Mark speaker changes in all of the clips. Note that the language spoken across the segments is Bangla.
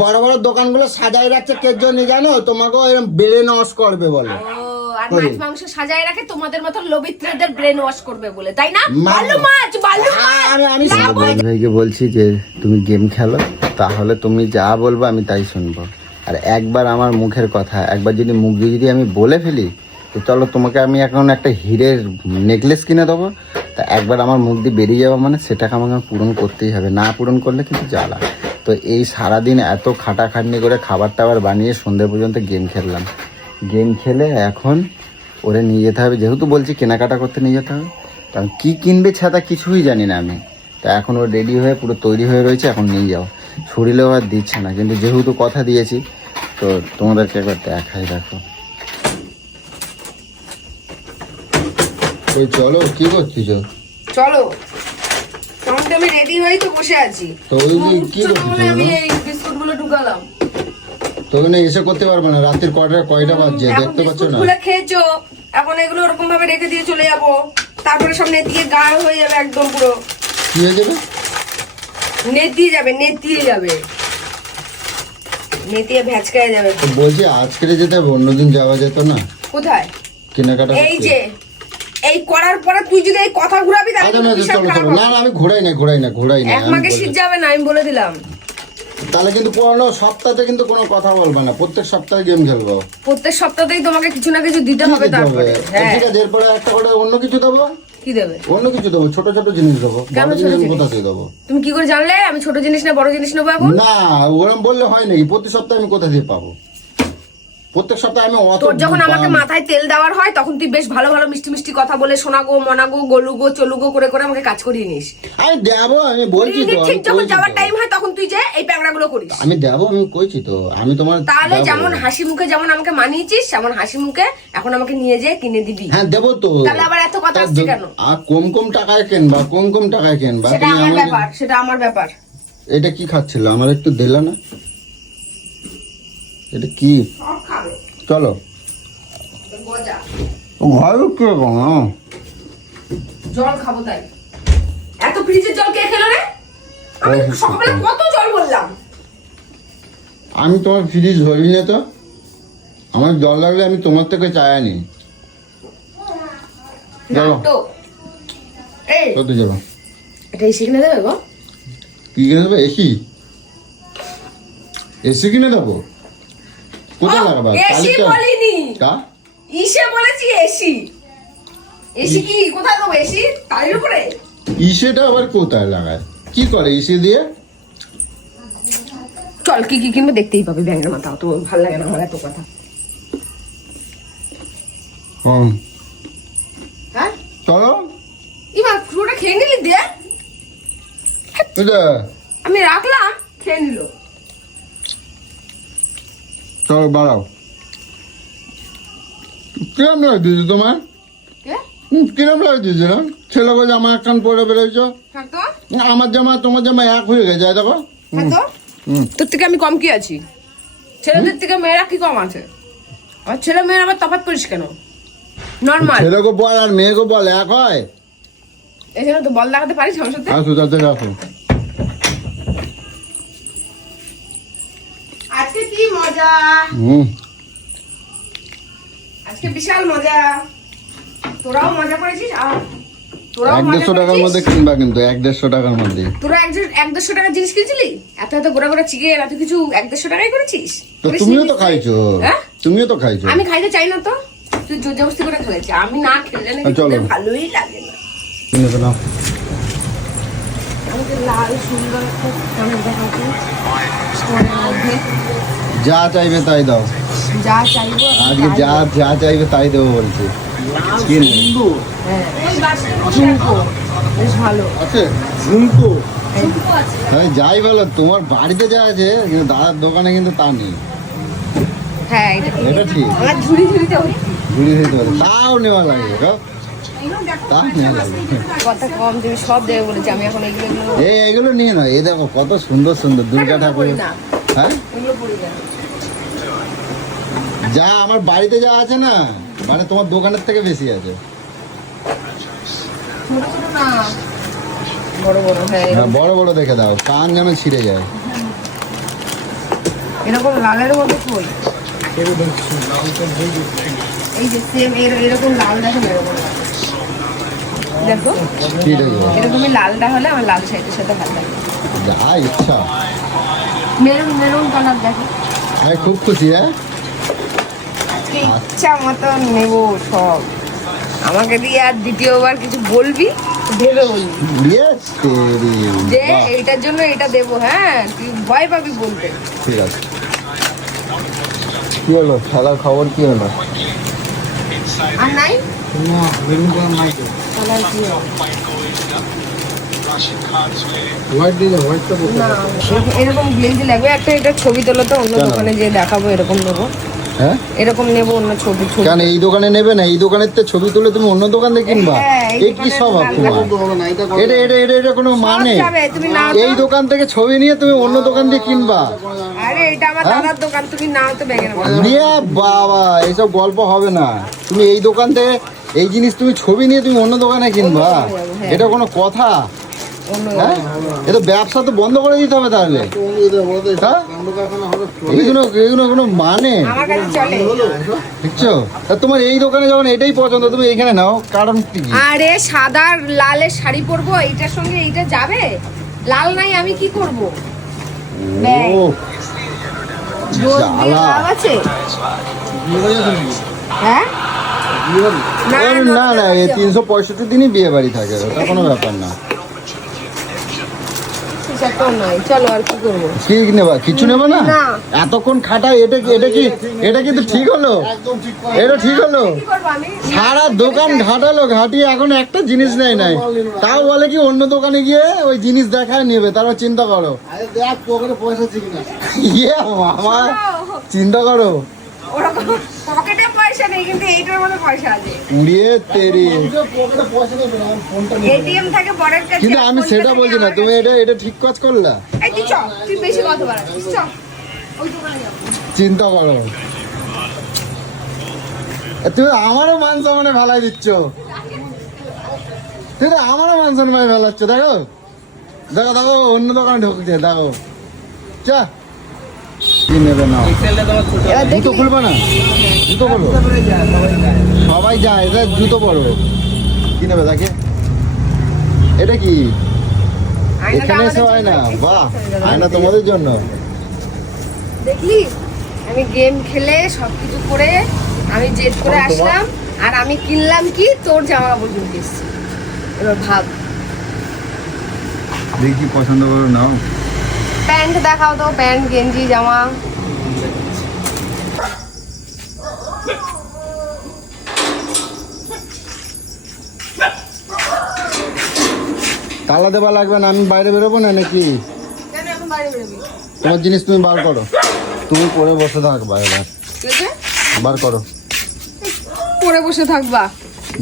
Speaker 1: বড় বড় দোকানগুলো সাজাই রাখছে কে জন্য জানো? তোমাকেও এরকম ব্রেন ওয়াশ করবে বলে।
Speaker 2: আর মাছ মাংস সাজায় রাখে তোমাদের মতো লবিত্রদের ব্রেন ওয়াশ করবে বলে তাই না? ভালো মাছ ভালো মাছ
Speaker 1: আমি ভাইকে বলছি যে তুমি গেম খেলো তাহলে তুমি যা বলব আমি তাই শুনব। আর একবার আমার মুখের কথা একবার যদি মুখ দিয়ে যদি আমি বলে ফেলি তো চলো তোমাকে আমি এখন একটা হীরের নেকলেস কিনে দেবো তা একবার আমার মুখ দিয়ে বেরিয়ে যাওয়া মানে সেটাকে আমাকে পূরণ করতেই হবে। না পূরণ করলে কিন্তু জ্বালা। তো এই সারাদিন এত খাটাখাটনি করে খাবার টাবার বানিয়ে সন্ধ্যে পর্যন্ত গেম খেললাম। গেম খেলে এখন ওরে নিয়ে যেতে হবে। যেহেতু বলছি কেনাকাটা করতে নিয়ে যেতে হবে। কারণ কী কিনবে ছাতা কিছুই জানি না আমি। তা এখন ও রেডি হয়ে পুরো তৈরি হয়ে রয়েছে, এখন নিয়ে যাও। শরীরেও আর দিচ্ছে না। কিন্তু যেহেতু কথা দিয়েছি, তো তোমাদেরকে একবার দেখাই দেখো। ওই চলো কি করছিস?
Speaker 2: চলো। তখন আমি রেডি হয়েই তো বসে আছি।
Speaker 1: তো ওই কি করছিস
Speaker 2: আমি? এই বিস্কুটগুলো ঢুকালাম।
Speaker 1: তো ওখানে এসে করতে পারবে না রাত্রির কয়টা কয়টা বাজছে? দেখতে পাচ্ছ না?
Speaker 2: গুলো খেয়েছো? এখন এগুলো ওরকম ভাবে রেখে দিয়ে চলে যাব। তারপরে সব নেতিয়ে গাঢ় হয়ে যাবে একদম পুরো।
Speaker 1: কি হয়ে যাবে?
Speaker 2: নেতিয়ে যাবে নেতিয়ে যাবে। নেতিয়ে ভ্যাচকায় যাবে।
Speaker 1: বলছি আজকে যেতে হবে অন্যদিন যাওয়া যেত না।
Speaker 2: কোথায়?
Speaker 1: কেনাকাটা
Speaker 2: এই? যে এই করার পরে তুই যদি এই কথা ঘুরাবি তাহলে
Speaker 1: আচ্ছা না না আমি ঘোরাই না ঘোরাই না ঘোরাই না
Speaker 2: এক মাকে শীত যাবে না আমি বলে দিলাম।
Speaker 1: তাহলে কিন্তু পুরোনো সপ্তাহে কিন্তু কোনো কথা বলবে না। প্রত্যেক সপ্তাহে গেম খেলব।
Speaker 2: প্রত্যেক সপ্তাহতেই তোমাকে কিছু না কিছু দিতে হবে তারপরে। হ্যাঁ।
Speaker 1: ঠিক আছে এরপরে একটা করে অন্য কিছু দেবো?
Speaker 2: কি দেবে?
Speaker 1: অন্য কিছু দেবো ছোট ছোট জিনিস দেবো। বড়
Speaker 2: ছোট
Speaker 1: জিনিস
Speaker 2: জিনিস?
Speaker 1: কোথা থেকে দেবো?
Speaker 2: তুমি কি করে জানলে? আমি ছোট জিনিস না বড় জিনিস নেব এখন?
Speaker 1: না ওরম বললে হয় নাকি? প্রতি সপ্তাহে আমি কোথা দিয়ে পাবো? প্রত্যেক সপ্তাহে আমি অত
Speaker 2: তোর যখন আমাকে মাথায় তেল দেওয়ার হয় তখন তুই বেশ ভালো ভালো মিষ্টি মিষ্টি কথা বলে শোনাগো মনাগো গলুগো চলুগো করে করে আমাকে কাজ করিয়ে নিস।
Speaker 1: আমি দেবো আমি বলছি তো
Speaker 2: ঠিক যখন যাওয়ার টাইম হয় তখন তুই যে এই প্যাংড়া গুলো করিস।
Speaker 1: আমি দেবো আমি কইছি তো আমি তোমার
Speaker 2: তাহলে যেমন হাসি মুখে যেমন আমাকে মানিয়েছিস তেমন হাসি মুখে এখন আমাকে নিয়ে যেয়ে কিনে দিবি।
Speaker 1: হ্যাঁ দেবো তো।
Speaker 2: তাহলে আবার এত কথা আসছে কেন?
Speaker 1: আর কম কম টাকায় কেনবা কম কম টাকায় কেনবা?
Speaker 2: সেটা আমার ব্যাপার সেটা আমার ব্যাপার।
Speaker 1: এটা কি খাচ্ছিল? আমার একটু দিলা না? এটা কি? চলো। ঘরে কীরকম হ্যাঁ?
Speaker 2: জল খাব তাই। এত ফ্রিজের জল কে খেলো রে? আমি সকালে কত জল বললাম।
Speaker 1: আমি তোমার ফ্রিজ ধরি না তো। আমার জল লাগলে আমি তোমার থেকে চাই আনি যাব?
Speaker 2: এটা এসে কিনে দেবে গো।
Speaker 1: কি কিনে দেবো? এসি? এসি কিনে দেবো? কোথায় লাগাবা?
Speaker 2: এসি বলিনি।
Speaker 1: কা?
Speaker 2: ইসে বলেছি এসি। এসি কি? কোথায় দেবো এসি? তালির উপরে?
Speaker 1: ইসেটা আবার কোথায় লাগায়? কি করে ইসে দিয়ে?
Speaker 2: চল কি কি কিনবে দেখতেই পাবে ব্যাঙের মাথা। তো ভালো লাগে না আমার এত কথা।
Speaker 1: হুম
Speaker 2: হ্যাঁ?
Speaker 1: চলো।
Speaker 2: এবার পুরোটা খেয়ে নিলি দিয়ে
Speaker 1: এটা?
Speaker 2: আমি রাখলাম খেয়ে নিল।
Speaker 1: চলো বাড়াও কিরম লাগতেছে তোমার?
Speaker 2: কে?
Speaker 1: হুম, কিরম লাগতেছে না ছেলেকে জামা একখান পরে বেরোইছো আমার জামা তোমার জামা এক হয়ে গেছে এই দেখো।
Speaker 2: তোর থেকে আমি কম কি আছি? ছেলেদের থেকে মেয়েরা কি কম আছে? আর ছেলে মেয়েরা আবার তফাৎ করিস কেন? নর্মাল
Speaker 1: ছেলেকে বল আর মেয়েকে বল এক হয়?
Speaker 2: এখানে তো বল দেখাতে পারিস আমার সাথে?
Speaker 1: আসো তাতে আসো।
Speaker 2: মজা। আজকে বিশাল মজা। তোরাও মজা করেছিস? আর
Speaker 1: এক দেড়শো টাকার মধ্যে কিনবা কিন্তু এক দেড়শো টাকার মধ্যে।
Speaker 2: তোরা এক দেড়শো টাকার জিনিস কিনছিলি? এত এত গোড়া গোড়া চিকেন এত কিছু এক দেড়শো টাকায় করেছিস?
Speaker 1: তো তুমিও তো খাইছো।
Speaker 2: হ্যাঁ?
Speaker 1: তুমিও তো খাইছো।
Speaker 2: আমি খাইতে চাই না তো। তুই জোর জবস্তি করে খেলেছি আমি না খেলে
Speaker 1: চলো।
Speaker 2: ভালোই লাগে না।
Speaker 1: কিনে ফেলাও।
Speaker 2: আমাকে লাল সুন্দর একটা দেখাচ্ছে।
Speaker 1: যা চাইবে তাই দাও।
Speaker 2: যা চাইব
Speaker 1: আজকে যা যা চাইবে তাই দেবো বলছে। কি
Speaker 2: হ্যাঁ
Speaker 1: হ্যাঁ যাই বলো তোমার বাড়িতে যা আছে কিন্তু দাদার দোকানে কিন্তু তা নেই।
Speaker 2: হ্যাঁ এটা ঠিক। ঝুড়ি ঝুড়িতে
Speaker 1: তাও নেওয়া নিয়ে নাও। এই দেখো কত সুন্দর সুন্দর দুর্গা ঠাকুর। হ্যাঁ? যা আমার বাড়িতে যা আছে না মানে তোমার দোকানের থেকে বেশি আছে।
Speaker 2: ছোট ছোট না বড় বড় হ্যাঁ
Speaker 1: হ্যাঁ বড় বড় দেখে দাও কান যেন ছিঁড়ে যায়।
Speaker 2: এরকম লালের মধ্যে কই? এই যে সেম এরকম লাল দেখেন এরকম লাল। দেখো
Speaker 1: কি দেখব
Speaker 2: এরকমই লালটা হলে আমার লাল শাড়িটার সাথে ভালো লাগে।
Speaker 1: যা ইচ্ছা।
Speaker 2: মেরুন মেরুন কালার দেখো।
Speaker 1: আমি খুব খুশি হ্যাঁ?
Speaker 2: আজকে ইচ্ছা মতো নেব সব। আমাকে দিয়ে আর দ্বিতীয়বার কিছু বলবি? ভেবে বলবি। যে এইটার জন্য এটা দেবো হ্যাঁ তুই ভয় পাবি বলতে।
Speaker 1: ঠিক আছে। কি হলো? খেলার খবর কি হলো?
Speaker 2: আর নাই? না এরকম- এরকম গ্লেজি লাগবে। একটা এটা ছবি তোলো তো অন্য দোকানে যে দেখাবো এরকম নেব
Speaker 1: হ্যাঁ?
Speaker 2: এরকম নেব অন্য ছবি ছবি।
Speaker 1: কেন এই দোকানে নেবে না? এই দোকানের তো ছবি তুলে তুমি অন্য দোকান থেকে কিনবা?
Speaker 2: হ্যাঁ, এই
Speaker 1: কি স্বভাব তোমার এটা এটা এটা এটা কোনো মানে। এই দোকান থেকে ছবি নিয়ে তুমি অন্য দোকান দিয়ে কিনবা?
Speaker 2: আরে এটা আমার
Speaker 1: হ্যাঁ?
Speaker 2: দাদার দোকান তুমি নাও তো মধ্যে।
Speaker 1: নিয়ে বাবা এইসব গল্প হবে না। তুমি এই দোকান থেকে এই জিনিস তুমি ছবি নিয়ে তুমি অন্য দোকানে কিনবা?
Speaker 2: হ্যাঁ।
Speaker 1: এটা কোনো কথা? হ্যাঁ? এটা ব্যবসা তো বন্ধ করে দিতে হবে তাহলে। হ্যাঁ? এইগুলো কোনো মানে?
Speaker 2: আমার কাছে চলে।
Speaker 1: দেখছ? তোমার এই দোকানে যখন এটাই পছন্দ তুমি এইখানে নাও কারণ
Speaker 2: আরে সাদা লালের শাড়ি পরবো এইটার সঙ্গে এইটা যাবে? লাল নাই আমি কি করব।
Speaker 1: ও
Speaker 2: আছে? হ্যাঁ? না
Speaker 1: না। তিনশো পঁয়ষট্টি দিনই বিয়ে বাড়ি থাকে ওটা কোনো ব্যাপার না।
Speaker 2: সেটা তো চলো আর কি করব?
Speaker 1: কি নেবা কিছু নেবে না?
Speaker 2: না।
Speaker 1: এতক্ষণ খাটা এটা কি এটা কি এটা কিন্তু ঠিক হলো? এটা ঠিক হলো?
Speaker 2: কি করব আমি?
Speaker 1: সারা দোকান ঘাটালো ঘাটিয়ে এখন একটা জিনিস নেই নাই। তাও বলে কি অন্য দোকানে গিয়ে ওই জিনিস দেখায় নেবে তারা চিন্তা করো। ইয়ে মামা চিন্তা করো।
Speaker 2: ওরকম পকেটে পয়সা নেই কিন্তু এইটার মধ্যে পয়সা আছে।
Speaker 1: উড়িয়ে তেরি
Speaker 2: এটিএম থাকে বড়ের কাছে
Speaker 1: কিন্তু আমি সেটা বলছি না তুমি এটা এটা ঠিক কাজ করলা।
Speaker 2: এই তুই চ তুই বেশি কথা বাড়াচ্ছিস চ। ওই দোকানে যাব।
Speaker 1: চিন্তা করো। তুমি আমারও মান সম্মানে ভালাই দিচ্ছ। তুমি আমারও মান সম্মানে ফেলাচ্ছ দেখো। দেখো দেখো অন্য দোকানে ঢুকছে দেখো। চা। নেবে না জুতো খুলবে না? জুতো পরো সবাই যায় এটা জুতো পরো। কি নেবে দেখে এটা কি? এখানে এসে হয় না। বাহ আয়না তোমাদের জন্য।
Speaker 2: দেখলি? আমি গেম খেলে সবকিছু করে আমি জেদ করে আসলাম আর আমি কিনলাম কি? তোর জামা কাপড় কিনতে এবার ভাব।
Speaker 1: দেখি পছন্দ করো নাও।
Speaker 2: প্যান্ট দেখাও তো প্যান্ট গেঞ্জি জামা।
Speaker 1: তালা দেওয়া লাগবে না আমি বাইরে বেরোবো না নাকি? তোমার জিনিস তুমি বার করো। তুমি পরে বসে থাকবা এবার বার করো।
Speaker 2: পরে বসে থাকবা।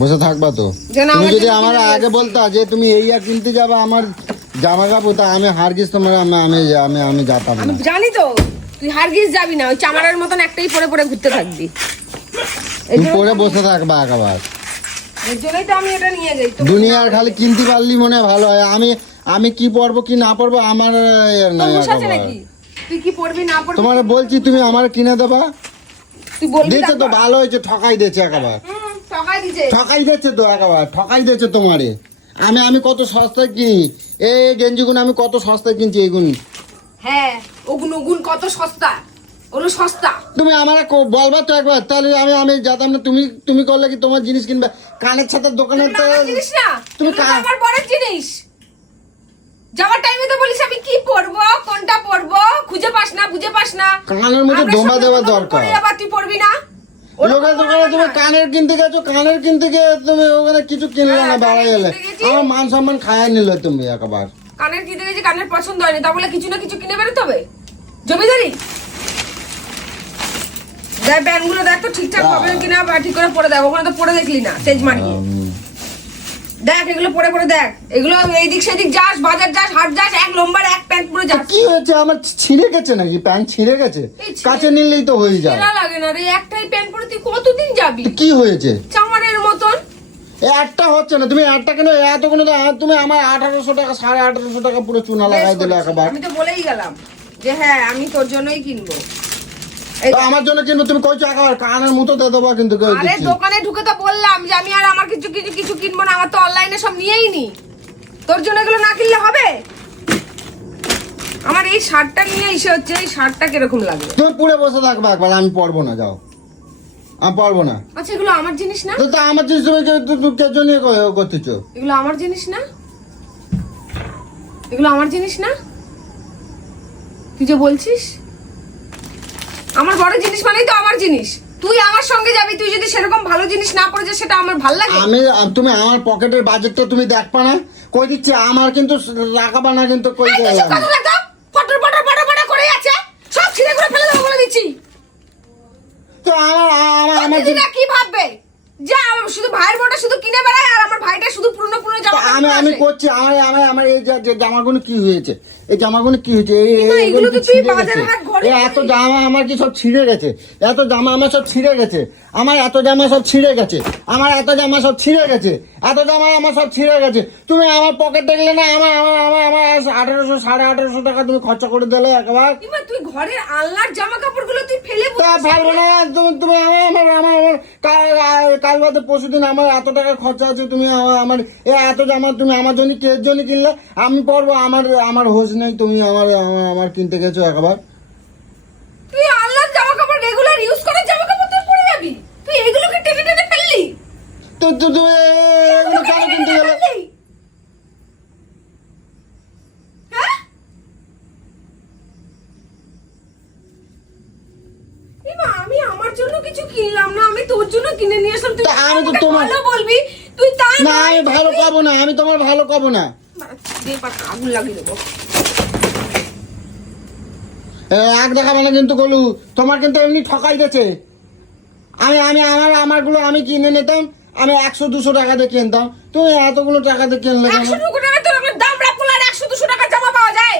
Speaker 1: বসে থাকবা তো। তুমি যদি আমার আগে বলতা যে তুমি এই আর কিনতে যাবে আমার জামা কাপড় তা আমি হারগিস তোমার আমি আমি আমি আমি যেতাম
Speaker 2: আমি
Speaker 1: না
Speaker 2: জানি তো তুই হারগিস যাবি না ওই চামারের মতন একটাই পরে পরে ঘুরতে থাকবি।
Speaker 1: পরে বসে থাকবা একেবারে
Speaker 2: এর জন্যই তো আমি এটা নিয়ে যাই তো
Speaker 1: দুনিয়ার খালি কিনতে পারলি মনে ভালো হয়। আমি আমি কি পরবো কি না পরবো আমার
Speaker 2: তুই কি পড়বি না পড়বি
Speaker 1: তোমার বলছি তুমি আমার কিনে দেবা।
Speaker 2: তুই বলবি
Speaker 1: তো ভালো হয়েছে ঠকাই দিয়েছে একেবারে।
Speaker 2: হুম, টাকাই দিছে
Speaker 1: ঠকাই দিচ্ছে তো একেবারে ঠকাই দিচ্ছে তোমারে। আমি আমি কত সস্তায় কিনি এই গেঞ্জিগুলো আমি কত সস্তায় কিনছি এইগুলো
Speaker 2: হ্যাঁ ওগুন ওগুন কত সস্তা? ওগুলো সস্তা।
Speaker 1: তুমি আমার বলবা তো একবার তাহলে আমি আমি যেতাম না তুমি তুমি করলে কি তোমার জিনিস কিনবে? কানের ছাতার দোকানে তো
Speaker 2: জিনিস না
Speaker 1: তুমি
Speaker 2: আমার বড় জিনিস। যাওয়ার টাইমে তো বলিস আমি কি পরবো কোনটা পরবো? খুঁজে পাস না বুঝে পাস না।
Speaker 1: কানের মধ্যে ডোমা দেওয়া দরকার।
Speaker 2: আবার তুই পরবি না।
Speaker 1: লোকের দোকানে তুমি কানের কিনতে গেছো কানের কিনতে গিয়ে তুমি ওখানে কিছু কিনলে না
Speaker 2: হ্যাঁ,
Speaker 1: গেলে আমার মান সম্মান খায় নিলে তুমি একবার।
Speaker 2: কানের কিনতে গেছি কানের পছন্দ হয়নি তা বলে কিছু না কিছু কিনে বেরোতে হবে? জমিদারি? দেখ ব্যান্ডগুলো দেখ তো ঠিকঠাক। হবে কিনা বা ঠিক করে পরে দেখ ওখানে তো পরে দেখলি না তেজ
Speaker 1: উম,
Speaker 2: দেখ এগুলো পরে পরে দেখ। এগুলো এইদিক সেদিক যাস বাজার যাস হাট যাস এক লম্বার এক প্যান্ট পরে যাস
Speaker 1: কি হয়েছে? আমার ছিঁড়ে গেছে নাকি? প্যান্ট ছিঁড়ে গেছে? কাছে নিলেই তো হয়ে যায়।
Speaker 2: কেনা লাগে না রে একটাই প্যান্ট পরে তুই কতদিন যাবি?
Speaker 1: কি হয়েছে?
Speaker 2: চামারের মতন।
Speaker 1: একটা হচ্ছে না। তুমি একটা কেন? এত কোনো তুমি আমার আঠারোশো টাকা সাড়ে আঠারোশো টাকা পুরো চুনা লাগাই দিলে একবার।
Speaker 2: আমি তো বলেই গেলাম যে হ্যাঁ আমি তোর জন্যই কিনবো।
Speaker 1: আমার জন্য কিন্তু তুমি কইছো একেবারে কানের মতো দিয়ে দেবো কিন্তু
Speaker 2: আরে দোকানে ঢুকে তো বললাম যে আমি আর আমার কিছু কিছু কিছু কিনবো না আমার তো অনলাইনে সব নিয়েই নি। তোর জন্য এগুলো না কিনলে হবে? আমার এই শার্টটা নিয়ে এসে হচ্ছে এই শার্টটা কীরকম লাগবে?
Speaker 1: তুমি পুড়ে বসে থাকবে একবার আমি পড়ব না যাও। আমি পড়ব না।
Speaker 2: আচ্ছা এগুলো আমার জিনিস না?
Speaker 1: তো আমার জিনিস তুমি কে জন্য করতেছো?
Speaker 2: এগুলো আমার জিনিস না? এগুলো আমার জিনিস না? তুই যে বলছিস? আমার বড় জিনিস মানেই তো আমার জিনিস। তুই আমার সঙ্গে যাবি তুই যদি সেরকম ভালো জিনিস না পড়ে সেটা আমার ভালো লাগে?
Speaker 1: আমি তুমি আমার পকেটের বাজেটটা তুমি দেখবা না। কই দিচ্ছি আমার কিন্তু রাখাবা না কিন্তু কই দেয়।
Speaker 2: ফটর ফটর ফটর ফটর করে যাচ্ছে সব ছিঁড়ে করে ফেলে দেবো বলে দিচ্ছি।
Speaker 1: তো আমার আমার আমার
Speaker 2: কি ভাববে? যে আমার শুধু ভাইয়ের বউটা শুধু কিনে বেড়ায় আর আমার ভাইটা শুধু পুরনো পুরনো জামা
Speaker 1: আমি আমি করছি আমার আমার আমার এই যে জামাগুলো কি হয়েছে? এই জামাগুলো কি হয়েছে? এত জামা আমার কি সব ছিঁড়ে গেছে? এত জামা আমার সব ছিঁড়ে গেছে। আমার এত জামা সব ছিঁড়ে গেছে। আমার এত জামা সব ছিঁড়ে গেছে। এত জামা আমার সব ছিঁড়ে গেছে। তুমি আমার পকেট দেখলে না আমার আমার আমার আমার আঠারোশো সাড়ে আঠারোশো টাকা তুমি খরচা করে দিলে একবার।
Speaker 2: তুই ঘরের আলনার জামা কাপড়গুলো তুই ফেলে।
Speaker 1: পারব না তুমি তুমি আমার আমার আমার কাল কাল বাদে পরশু দিন আমার এত টাকা খরচা আছে তুমি আমার- এত জামা তুমি আমার জন্য কে জন্য কিনলে? আমি পরবো আমার আমার হোশ নেই তুমি আমার আমার আমার কিনতে গেছো একবার।
Speaker 2: তুই আলনার জামা কাপড় রেগুলার ইউজ করার জামা কাপড় তুই পরে যাবি। তুই এগুলোকে টেনে টেনে ফেললি।
Speaker 1: তো তো তুমি এগুলো কেন কিনতে গেলে?
Speaker 2: হ্যাঁ? আমি আমার জন্য কিছু কিনলাম না আমি তোর জন্য কিনে নিয়ে আসলাম। তুই
Speaker 1: তা আমি তো
Speaker 2: আমাকে
Speaker 1: তোমার-
Speaker 2: ভালো বলবি তুই
Speaker 1: না আমি ভালো খাব না আমি তোমার ভালো খাব না।
Speaker 2: পাটা আগুন লাগিয়ে দেবো।
Speaker 1: এক দেখাবে না কিন্তু গলু তোমার কিন্তু এমনি ঠকাই গেছে। আমি আমি আমার আমারগুলো আমি কিনে নিতাম আমি একশো দুশো টাকা দিয়ে কিনতাম। তুমি এতগুলো টাকা দিয়ে কিনলে কেন?
Speaker 2: একশো দুশো টাকা তোর আমার দাম রাখব আর একশো দুশো টাকার জামা পাওয়া যায়।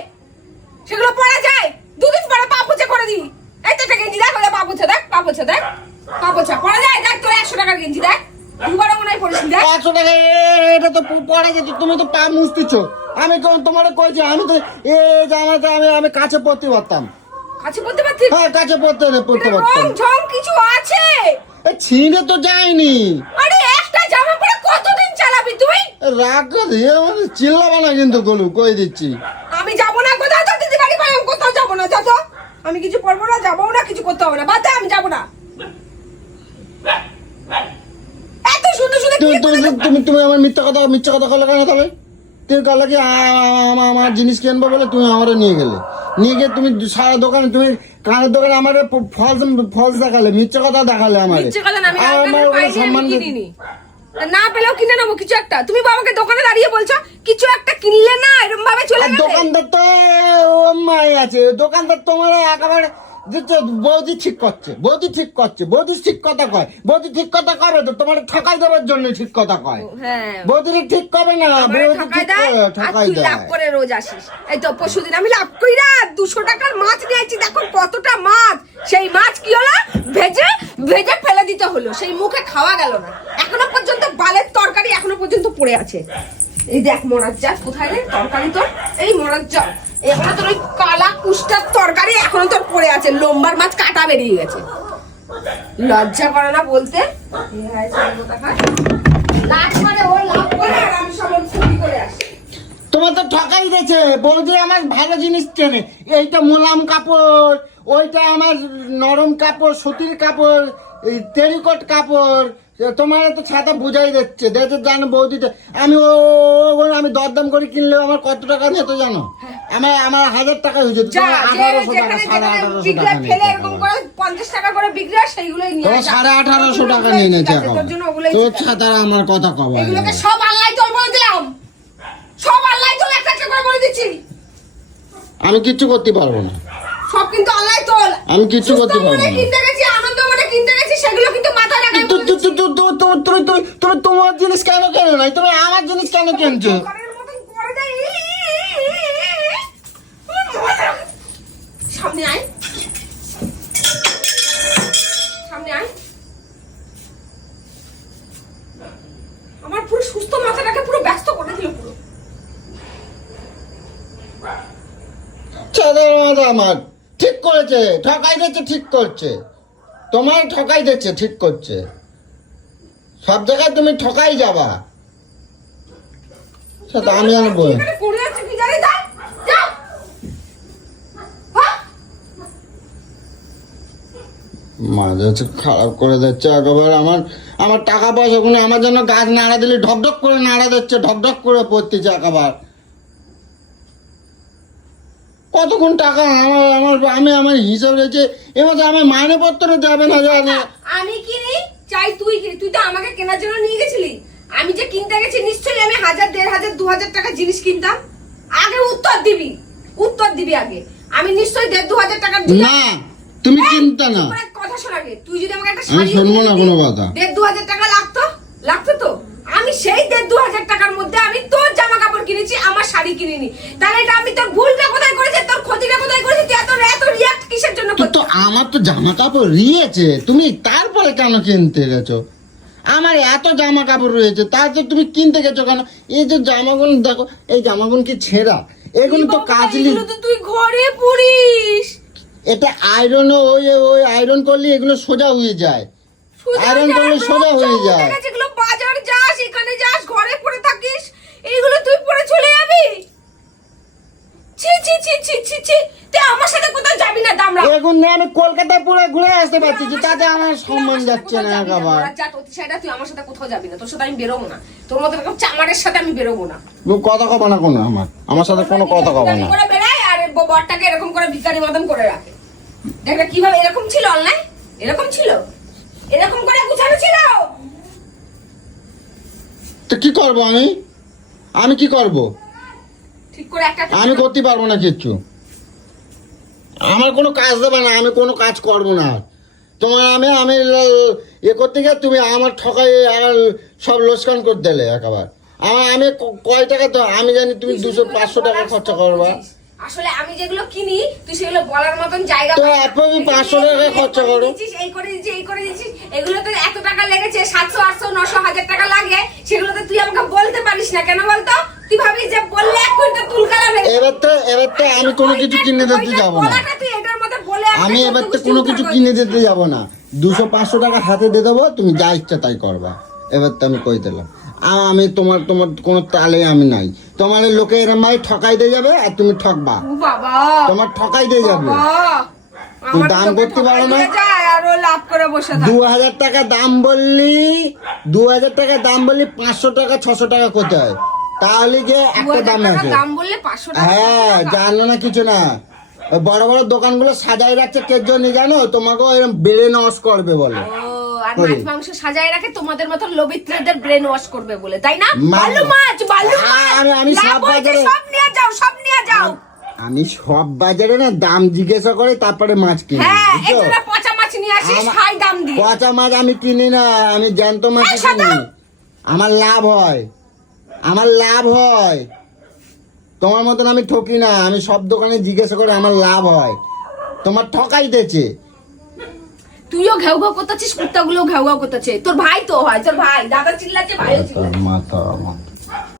Speaker 2: সেগুলো পরা যায়। দুদিন পরে পা পুছে করে দি এই তো একটা গেঞ্জি দেখ ওটা পা পুছে দেখ পা পুছে দেখ পা পুছে পরা যায়? দেখ তোর একশো টাকার গেঞ্জি দেখ। দুবার মনে হয় পড়েছি দেখ।
Speaker 1: একশো টাকা এটা তো প- পড়ে গেছে তুমি তো পা মুছতেছ। আমি তো তোমার কইছি আমি তো এ জামাটা আমি আমি কাছে পড়তে পারতাম।
Speaker 2: কাছে বলতে পারছিস?
Speaker 1: হ্যাঁ কাছে পড়তে পড়তে
Speaker 2: রং
Speaker 1: পারতাম।
Speaker 2: ঝং কিছু আছে?
Speaker 1: এ ছিঁড়ে তো যায়নি।
Speaker 2: আরে একটা জামা পরে কতদিন চালাবি তুই?
Speaker 1: রাগ দিয়ে মানে চিল্লাবা না কিন্তু গলু কই দিচ্ছি?
Speaker 2: আমি যাব না কোথাও তো দিদি বাড়ি পাই কোথাও যাব না যত আমি কিছু করব না যাব না কিছু করতে হবে না। বাদ আমি যাব না। এত সুন্দর সুন্দর
Speaker 1: তুমি তুমি আমার মিথ্যা কথা মিথ্যা কথা কেন তবে? করলে কি আমার জিনিস কিনবো বলে তুমি আমারও নিয়ে গেলে। নিয়ে গিয়ে তুমি সারা দোকানে তুমি কানের দোকানে আমার ফলস ফলস দেখালে মিথ্যা কথা দেখালে আমার।
Speaker 2: কথা না পেলেও কিনে নেব কিছু একটা। তুমি বাবাকে দোকানে দাঁড়িয়ে বলছো কিছু একটা কিনলে না এরকম ভাবে চলে
Speaker 1: দোকানদার তো মাই আছে দোকানদার তোমার একেবারে বৌদি ঠিক করছে বৌদি ঠিক করছে বৌদি ঠিক কথা কয় বৌদি ঠিক কথা করে তো তোমার ঠকাই দেওয়ার জন্য ঠিক কথা কয়।
Speaker 2: হ্যাঁ।
Speaker 1: বৌদি ঠিক করে না বৌদি
Speaker 2: ঠকাই দেয়
Speaker 1: করে
Speaker 2: লাভ রোজ আসিস। এই তো পরশুদিন আমি লাভ কইরা দুশো টাকার মাছ নিয়েছি, দেখো কতটা মাছ। সেই মাছ কি হলো? ভেজে ভেজে ফেলে দিতে হলো। সেই মুখে খাওয়া গেল না। এখনও পর্যন্ত বালের তরকারি এখনও পর্যন্ত পড়ে আছে। এই দেখ মরার চাল কোথায় রে তরকারি তোর? এই মরার চাল এখনও তোর ওই কালা কুষ্টার তরকারি এখনও তোর পড়ে আছে। লোম্বার মাছ কাটা বেরিয়ে গেছে। লজ্জা করে না বলতে। লাজ করে ও লাভ করে আর আমি সব করে আসি।
Speaker 1: তোমার তো ঠকাই দিয়েছে বৌদি আমার ভালো জিনিস কেনে এইটা মোলাম কাপড় ওইটা আমার নরম কাপড় সুতির কাপড় টেরিকট কাপড়। তোমার তো ছাতা বুঝাই দিচ্ছে দেখে জানো বৌদিটা? আমি ও আমি দরদাম করে কিনলেও আমার কত টাকা নিত জানো? আমার আমার হাজার টাকা হয়েছে।
Speaker 2: যা
Speaker 1: আঠারোশো টাকা সাড়ে আঠারোশো টাকা
Speaker 2: পঞ্চাশ টাকা করে বিক্রি হয় সেইগুলোই নিয়ে
Speaker 1: সাড়ে আঠারোশো টাকা নিয়ে নিয়েছে
Speaker 2: তোর।
Speaker 1: ছাতারা আমার কথা কবা
Speaker 2: সব আল্লাহ তোর বলে দিলাম সব আল্লাহ তোর একটা একটা করে বলে দিচ্ছি।
Speaker 1: আমি কিচ্ছু করতে পারব না।
Speaker 2: সব কিন্তু আল্লাহ তোল
Speaker 1: আমি কিচ্ছু করতে পারব না।
Speaker 2: কিনতে গেছি আনন্দ মনে কিনতে গেছি সেগুলো কিন্তু মাথায়
Speaker 1: তু- তুমি তুমি তুমি তোমার জিনিস কেন কেন নাই? তুমি আমার জিনিস কেন কিনছো।
Speaker 2: সামনে আয়।
Speaker 1: মাথা আমার ঠিক করেছে ঠকাই দিচ্ছে ঠিক করছে। তোমার ঠকাই দিচ্ছে ঠিক করছে। সব জায়গায় তুমি ঠকাই যাবা। সেটা আমি
Speaker 2: যা হ্যাঁ?
Speaker 1: মাঝে হচ্ছে খারাপ করে দিচ্ছে একেবারে আমার আমার টাকা পয়সা কোনো আমার জন্য গাছ নাড়া দিলে ঢকঢক করে নাড়া দিচ্ছে ঢকঢক করে পড়তেছে একেবারে। কতক্ষণ টাকা আমার আমার আমি আমার হিসাব রয়েছে এবার আমার মাইনে পত্র যাবে না জানে
Speaker 2: আমি কিনি চাই তুই কিনি। তুই তো আমাকে কেনার জন্য নিয়ে গেছিলি। আমি যে কিনতে গেছি নিশ্চয়ই আমি হাজার দেড় হাজার দু হাজার টাকা জিনিস কিনতাম। আগে উত্তর দিবি। উত্তর দিবি আগে। আমি নিশ্চয়ই দেড় দু হাজার জিনিস-
Speaker 1: না তুমি চিন্তা না।
Speaker 2: কথা শোন আগে। তুই যদি আমাকে একটা শাড়ি
Speaker 1: শুনব না
Speaker 2: কোনো
Speaker 1: কথা।
Speaker 2: দেড় দু হাজার টাকা লাগতো? লাগতো তো? আমি সেই দেড় দু হাজার টাকার মধ্যে আমি তোর জামা কাপড় কিনেছি আমার শাড়ি কিনিনি। তাহলে এটা আমি তোর ভুলটা কোথায় করেছি তোর ক্ষতিটা কোথায় করেছি? তুই এত এত রিয়াক্ট কিসের জন্য
Speaker 1: তো
Speaker 2: করছিস?
Speaker 1: তো আমার তো জামা কাপড় রয়েছে। তুমি তারপরে কেন কিনতে গেছো? আমার এত জামা কাপড় রয়েছে তাতে তুমি কিনতে গেছো কেন? এই যে জামাগুলো দেখো এই জামাগুলো কি ছেঁড়া? এগুলো তো
Speaker 2: তো তুই ঘরে পুরিস
Speaker 1: এটা আয়রন ওই ওই আয়রন করলে এগুলো সোজা হয়ে যায়। আয়রন করলে সোজা হয়ে যায়।
Speaker 2: গেছে, যাস ঘরে পড়ে থাকিস এইগুলো তুই পরে চলে যাবি? ছি ছি ছি ছি ছি ছি। তুই আমার সাথে কোথাও যাবি না দামরা
Speaker 1: এখন নিয়ে আমি কলকাতায় পুরো ঘুরে আসতে পারছি যে তাতে আমার সম্মান যাচ্ছে না একেবারে
Speaker 2: যা তোর সাইডা তুই আমার সাথে কোথাও যাবি না তোর সাথে আমি বেরোবো না। তোর মতো এরকম চামারের সাথে আমি বেরোবো না।
Speaker 1: তুমি কথা কবে না কোনো আমার আমার সাথে কোনো কথা কবে না।
Speaker 2: করে বেড়ায় আর বরটাকে এরকম করে ভিখারি মতন করে রাখে। দেখবে কীভাবে এরকম ছিল অনলাইন এরকম ছিল? এরকম করে গুছানো ছিল?
Speaker 1: তো কি করব আমি? আমি কি করব?
Speaker 2: ঠিক করে একটা
Speaker 1: আমি করতে পারব না কিচ্ছু। আমার কোনো কাজ দেবে না আমি কোনো কাজ করব না। তোমার আমি আমি ইয়ে করতে গিয়ে তুমি আমার ঠকাই আর সব লোসকান করে দিলে একেবারে। আমার আমি কয় টাকা তো আমি জানি তুমি দুশো পাঁচশো টাকা খরচা করবা।
Speaker 2: আসলে আমি যেগুলো কিনি তুই সেগুলো বলার মতন জায়গা
Speaker 1: তো। আপনি 500 টাকা খরচা
Speaker 2: করে। এই করে দিচ্ছিস এই করে দিচ্ছিস। এগুলো তো এত টাকা লেগেছে সাতশো আটশো নশো হাজার টাকা লাগে। সেগুলো তো তুই আমাকে বলতে পারিস না। কেন বলতো? তুই ভাবিস যে বললে এক কুইন্টাল তুল কালাম
Speaker 1: এবার তো এবার তো আমি কোনো কিছু কিনে দিতে যাব না।
Speaker 2: তুই এটার মধ্যে বলে
Speaker 1: আমি এবার তো কোনো কিছু কিনে দিতে যাব না। দুশো পাঁচশো টাকা হাতে দিয়ে দেবো তুমি যা ইচ্ছা তাই করবা। এবার তো আমি কই দিলাম। আর আমি তোমার তোমার কোনো তালে আমি নাই। তোমার লোকে এরম ভাই ঠকাই দিয়ে যাবে আর তুমি ঠকবা। তোমার ঠকাই দিয়ে যাবে।
Speaker 2: আমার
Speaker 1: দাম করতে পারো না? দু হাজার টাকা দাম বললি দু হাজার টাকা দাম বললি পাঁচশো টাকা ছশো টাকা কোথায় তাহলে গিয়ে একটা দাম আছে। হ্যাঁ। জানো না কিছু না। বড় বড় দোকানগুলো সাজাই রাখছে কে জন্য জানো? তোমাকে এরকম বেড়ে নস করবে বলে।
Speaker 2: আর মাছ মাংস সাজায় রাখে তোমাদের মতো লবিত্রদের ব্রেন ওয়াশ করবে বলে তাই না? বালু মাছ বালু মাছ।
Speaker 1: আমি সব বাজারে-
Speaker 2: সব নিয়ে যাও সব নিয়ে যাও।
Speaker 1: আমি সব বাজারে না দাম জিজ্ঞাসা করে তারপরে মাছ কিনি
Speaker 2: হ্যাঁ
Speaker 1: বুঝছ?
Speaker 2: পচা মাছ নিয়ে আসিস হাই দাম দিয়ে।
Speaker 1: পচা মাছ আমি কিনি না আমি জ্যান্ত মাছ কিনি। আমার লাভ হয় আমার লাভ হয়। তোমার মতন আমি ঠকি না আমি সব দোকানে জিজ্ঞাসা করে আমার লাভ হয়। তোমার ঠকাই দিয়েছে
Speaker 2: তুইও ঘেউ ঘেউ করতেছিস কুত্তাগুলো ঘেউ ঘেউ করতেছে। তোর ভাই তো হয় তোর ভাই দাদা চিল্লাচ্ছে ভাইও চিল্লাচ্ছে।